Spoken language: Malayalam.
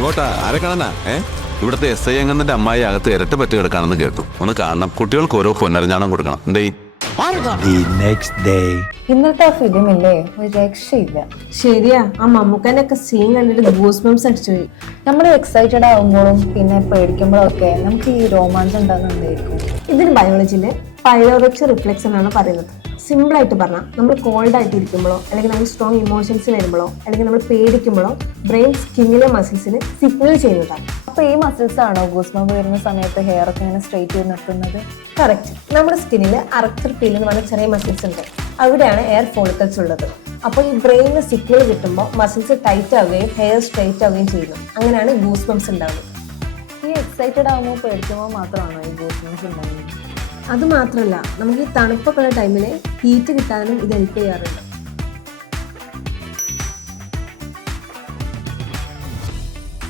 എങ്ങോട്ടാ? ആരെ കാണാനാ? ഇവിടുത്തെ SI അംഗത്തിന്റെ അമ്മായി അകത്ത് ഇരട്ട പറ്റി കിടക്കാണെന്ന് കേട്ടു. ഒന്ന് കാണണം. കുട്ടികൾക്ക് ഓരോ പൊന്നരഞ്ഞാണം കൊടുക്കണം. എന്തേ? ഇന്നത്തെ ആ ഫിലിം ഇല്ലേ, ഒരു രക്ഷയില്ല. ശരിയാ, ആ മമ്മൂക്കനൊക്കെ സീൻ കണ്ടിട്ട് ഗൂസ് ബംസ് അടിച്ചുപോയി. നമ്മൾ എക്സൈറ്റഡ് ആവുമ്പോഴും പിന്നെ പേടിക്കുമ്പോഴും ഒക്കെ നമുക്ക് ഈ രോമാഞ്ചം ഉണ്ടാകുന്നുണ്ടായിരിക്കും. ഇതിന് ബയോളജിയില് പൈലോറിക്സ് റിഫ്ലെക്സ് എന്നാണ് പറയുന്നത്. സിമ്പിൾ ആയിട്ട് പറഞ്ഞാൽ നമ്മൾ കോൾഡ് ആയിട്ട് ഇരിക്കുമ്പോഴോ അല്ലെങ്കിൽ നമ്മൾ സ്ട്രോങ് ഇമോഷൻസ് വരുമ്പോഴോ അല്ലെങ്കിൽ നമ്മൾ പേടിക്കുമ്പോഴോ ബ്രെയിൻ സ്കിന്നിലെ മസിൽസിന് സിഗ്നൽ ചെയ്യുന്നതാണ്. അപ്പൊ ഈ മസിൽസ് ആണോ ഗൂസ് ബംപ് വരുന്ന സമയത്ത് ഹെയർ ഒക്കെ ഇങ്ങനെ സ്ട്രെയിറ്റ് ചെയ്ത് നിർത്തുന്നത്? കറക്റ്റ്. നമ്മുടെ സ്കിന്നിൽ അറക്ടർ പീൽ എന്ന് പറഞ്ഞ ചെറിയ മസിൽസ് ഉണ്ട്. അവിടെയാണ് എയർ ഫോളിക്കൽസ് ഉള്ളത്. അപ്പോൾ ഈ ബ്രെയിനിന് സിഗ്നൽ കിട്ടുമ്പോൾ മസിൽസ് ടൈറ്റ് ആവുകയും ഹെയർ സ്ട്രെയിറ്റ് ആവുകയും ചെയ്യുന്നു. അങ്ങനെയാണ് ഗൂസ് ബംപ്സ് ഉണ്ടാവുന്നത്. ഈ എക്സൈറ്റഡ് ആകുമ്പോൾ പേടിക്കുമ്പോൾ മാത്രമാണോ ഈ ഗൂസ് ബംപ്സ് ഉണ്ടാകുന്നത്? അത് മാത്രമല്ല, നമുക്ക് ഈ തണുപ്പൊക്കെ ഉള്ള ടൈമിൽ ഹീറ്റ് കിട്ടാനും ഇത് ഹെൽപ്പ് ചെയ്യാറുണ്ട്.